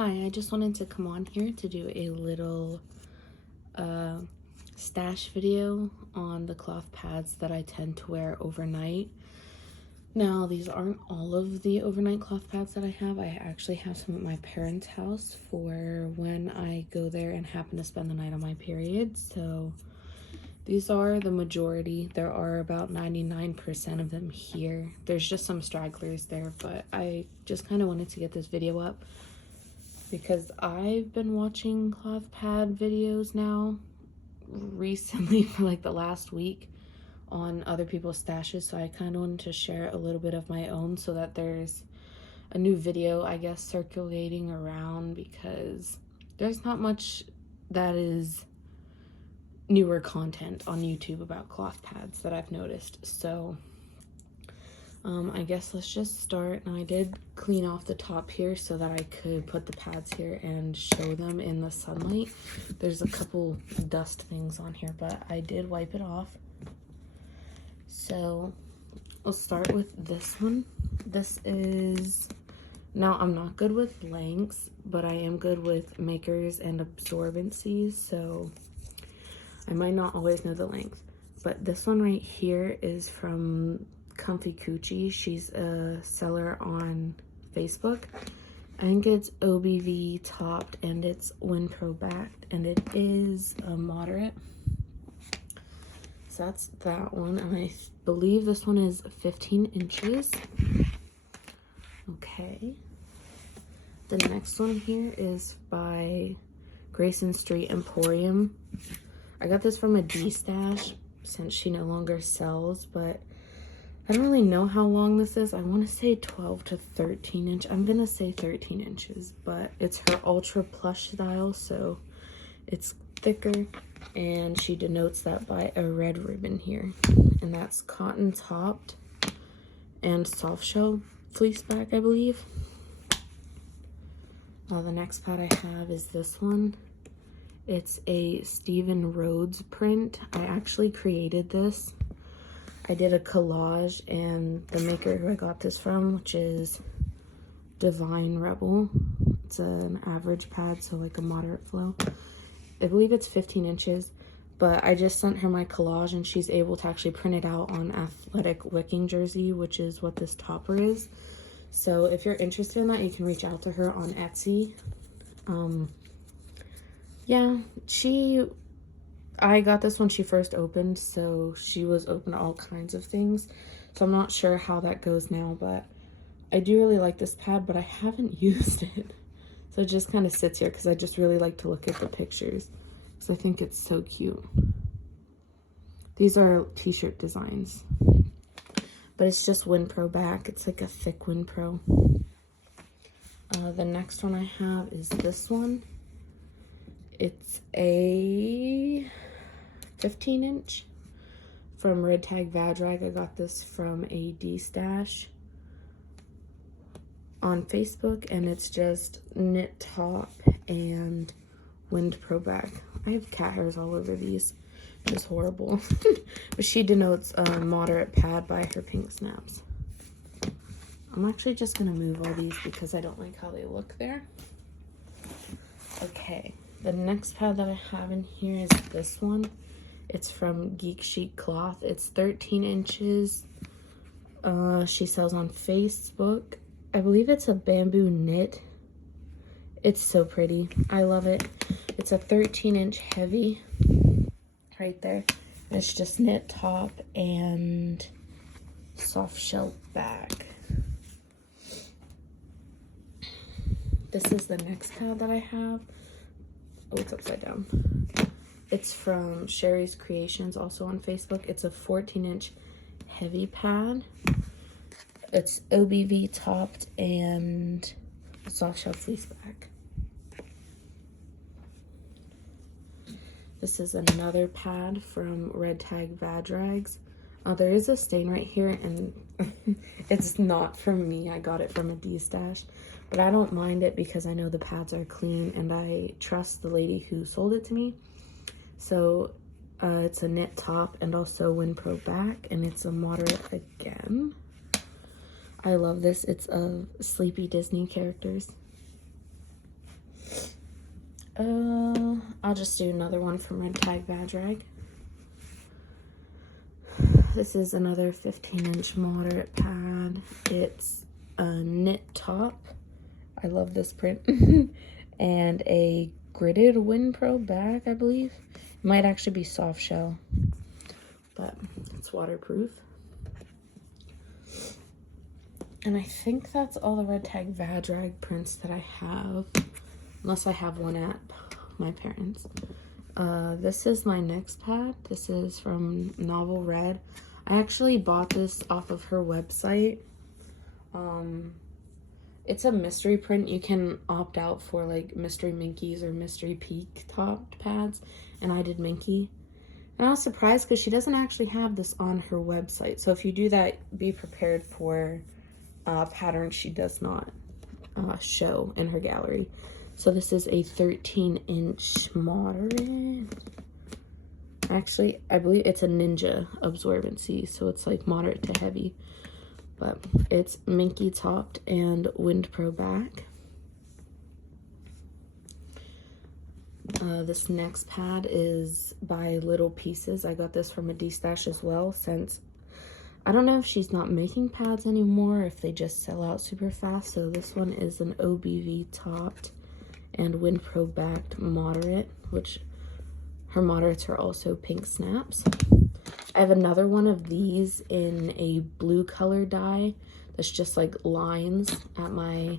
Hi, I just wanted to come on here to do a little stash video on the cloth pads that I tend to wear overnight. Now, these aren't all of the overnight cloth pads that I have. I actually have some at my parents' house for when I go there and happen to spend the night on my period. So these are the majority. There are about 99% of them here. There's just some stragglers there, but I just kind of wanted to get this video up because I've been watching cloth pad videos now recently for like the last week on other people's stashes, so I kind of wanted to share a little bit of my own so that there's a new video, I guess, circulating around, because there's not much that is newer content on YouTube about cloth pads that I've noticed. So I guess let's just start. Now, I did clean off the top here so that I could put the pads here and show them in the sunlight. There's a couple dust things on here, but I did wipe it off. So we'll start with this one. This is, now I'm not good with lengths, but I am good with makers and absorbencies, so I might not always know the length. But this one right here is from Comfy Coochie. She's a seller on Facebook. I think it's OBV topped and it's Winpro backed, and it is a moderate. So that's that one, and I believe this one is 15 inches. Okay. The next one here is by Grayson Street Emporium. I got this from a D-stash since she no longer sells, but I don't really know how long this is. I want to say 12 to 13 inch. I'm going to say 13 inches, but it's her ultra plush style, so it's thicker, and she denotes that by a red ribbon here, and that's cotton topped and soft shell fleece back, I believe. The next pad I have is this one. It's a Stephen Rhodes print. I actually created this. I did a collage, and the maker who I got this from, which is Divine Rebel, it's an average pad, so like a moderate flow. I believe it's 15 inches, but I just sent her my collage and she's able to actually print it out on athletic wicking jersey, which is what this topper is. So if you're interested in that, you can reach out to her on Etsy. Yeah, I got this when she first opened, so she was open to all kinds of things. So I'm not sure how that goes now, but I do really like this pad, but I haven't used it. So it just kind of sits here because I just really like to look at the pictures because I think it's so cute. These are t-shirt designs, but it's just Winpro back. It's like a thick Winpro. The next one I have is this one. It's a 15 inch from Red Tag Vadrag. I got this from a D-stash on Facebook, and it's just knit top and Winpro back. I have cat hairs all over these, which is horrible. But she denotes a moderate pad by her pink snaps. I'm actually just gonna move all these because I don't like how they look there. Okay, the next pad that I have in here is this one. It's from Geek Chic Cloth. It's 13 inches. She sells on Facebook. I believe it's a bamboo knit. It's so pretty. I love it. It's a 13-inch heavy right there. It's just knit top and soft shell back. This is the next pad that I have. Oh, it's upside down. It's from Sherry's Creations, also on Facebook. It's a 14-inch heavy pad. It's OBV topped and soft shell fleece back. This is another pad from Red Tag Vadrags. There is a stain right here, and it's not from me. I got it from a D-stash, but I don't mind it because I know the pads are clean and I trust the lady who sold it to me. So it's a knit top and also Winpro back, and it's a moderate again. I love this. It's of Sleepy Disney characters. I'll just do another one from Red Tag Vadrag. This is another 15-inch moderate pad. It's a knit top. I love this print. And a gridded Winpro back, I believe. It might actually be soft shell, but it's waterproof. And I think that's all the Red Tag Vadrag prints that I have, unless I have one at my parents'. This is my next pad. This is from Novel Red. I actually bought this off of her website. It's a mystery print. You can opt out for like mystery Minkies or mystery peak topped pads, and I did Minky. And I was surprised because she doesn't actually have this on her website. So if you do that, be prepared for patterns she does not show in her gallery. So this is a 13-inch moderate. Actually, I believe it's a Ninja absorbency, so it's like moderate to heavy. But it's Minky topped and Winpro back. This next pad is by Little Pieces. I got this from a D-Stash as well, since I don't know if she's not making pads anymore, if they just sell out super fast. So this one is an OBV topped and Winpro backed moderate, which her moderates are also pink snaps. I have another one of these in a blue color dye that's just like lines at my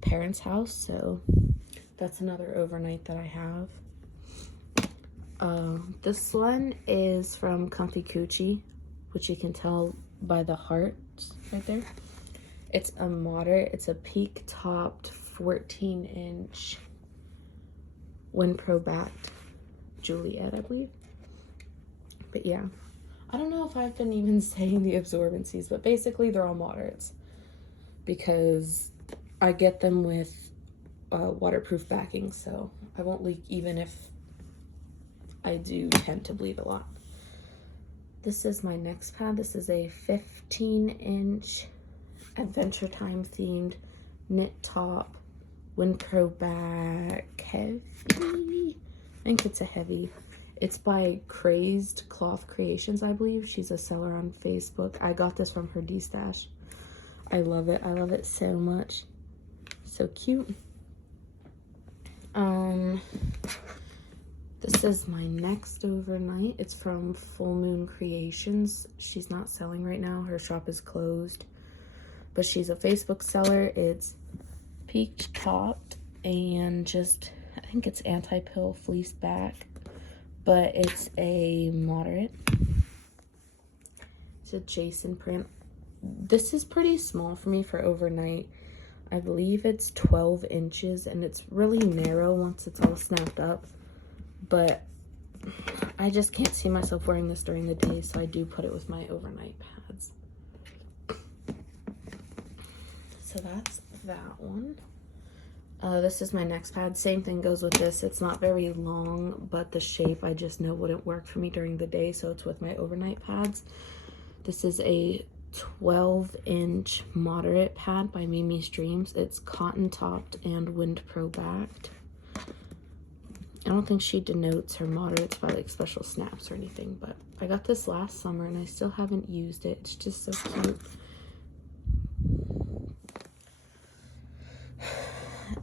parents' house. So that's another overnight that I have. This one is from Comfy Coochie, which you can tell by the hearts right there. It's a moderate. It's a peak topped 14-inch Winpro backed Juliet, I believe. But yeah, I don't know if I've been even saying the absorbencies, but basically they're all moderates because I get them with waterproof backing, so I won't leak even if I do tend to bleed a lot. This is my next pad. This is a 15-inch Adventure Time themed knit top Winpro back heavy. I think it's a heavy. It's by Crazed Cloth Creations, I believe. She's a seller on Facebook. I got this from her D-Stash. I love it. I love it so much. So cute. This is my next overnight. It's from Full Moon Creations. She's not selling right now. Her shop is closed. But she's a Facebook seller. It's peaked topped and just, I think it's anti-pill fleece back. But it's a moderate. It's a Jason print. This is pretty small for me for overnight. I believe it's 12 inches and it's really narrow once it's all snapped up. But I just can't see myself wearing this during the day, so I do put it with my overnight pads. So that's that one. This is my next pad. Same thing goes with this. It's not very long, but the shape I just know wouldn't work for me during the day, so it's with my overnight pads. This is a 12-inch moderate pad by Mimi's Dreams. It's cotton topped and Winpro backed. I don't think she denotes her moderates by like special snaps or anything, but I got this last summer and I still haven't used it. It's just so cute.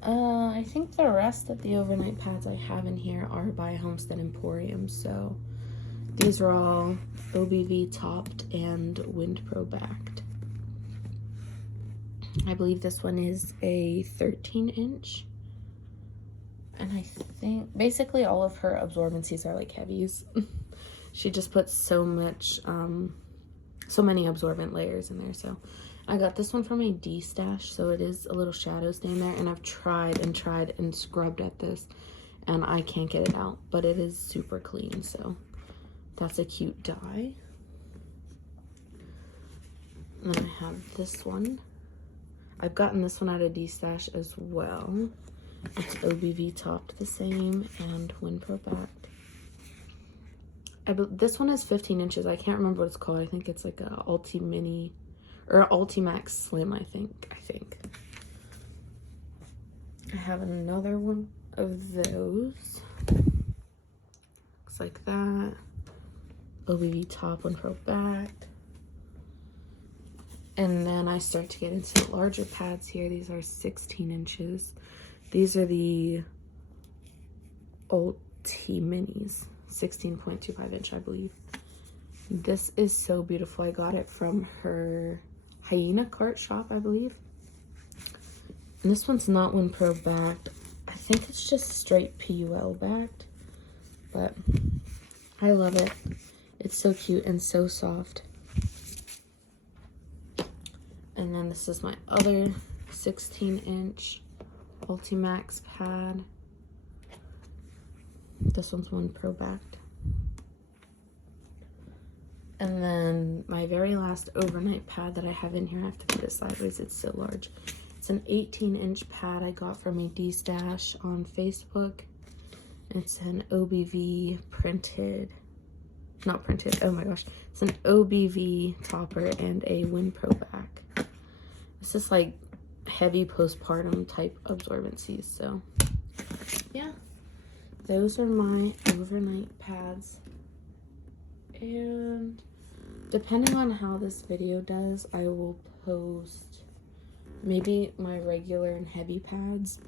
I think the rest of the overnight pads I have in here are by Homestead Emporium, so these are all OBV topped and Winpro backed. I believe this one is a 13-inch. And I think basically all of her absorbencies are like heavies. She just puts so much, so many absorbent layers in there. So I got this one from a D-Stash, so it is a little shadow stain there. And I've tried and scrubbed at this, and I can't get it out. But it is super clean, so that's a cute dye. And then I have this one. I've gotten this one at a D-Stash as well. It's OBV topped the same and Winpro backed. This one is 15 inches. I can't remember what it's called. I think it's like a Ulti Mini or Ultimax Slim, I think. I have another one of those. Looks like that. OBV top, one pro back. And then I start to get into larger pads here. These are 16 inches. These are the Ulti Minis, 16.25 inch, I believe. This is so beautiful. I got it from her Hyena Cart shop, I believe. And this one's not one pro backed. I think it's just straight PUL backed, but I love it. It's so cute and so soft. And then this is my other 16 inch Ultimax pad. This one's one pro backed. And then my very last overnight pad that I have in here, I have to put it sideways, it's so large. It's an 18 inch pad I got from a D-Stash on Facebook. It's an OBV printed, not printed, oh my gosh. It's an OBV topper and a WinPro back. It's just like heavy postpartum type absorbencies. So yeah, those are my overnight pads. And depending on how this video does, I will post maybe my regular and heavy pads.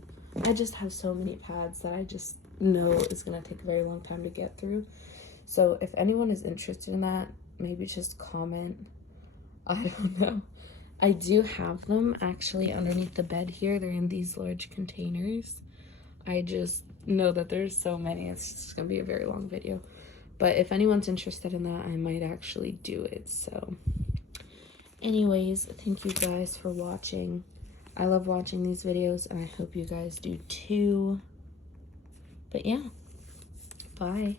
I just have so many pads that I just know it's gonna take a very long time to get through. So if anyone is interested in that, maybe just comment. I don't know. I do have them actually underneath the bed here. They're in these large containers. I just know that there's so many. It's just gonna be a very long video. But if anyone's interested in that, I might actually do it. So anyways, thank you guys for watching. I love watching these videos and I hope you guys do too. But yeah, bye.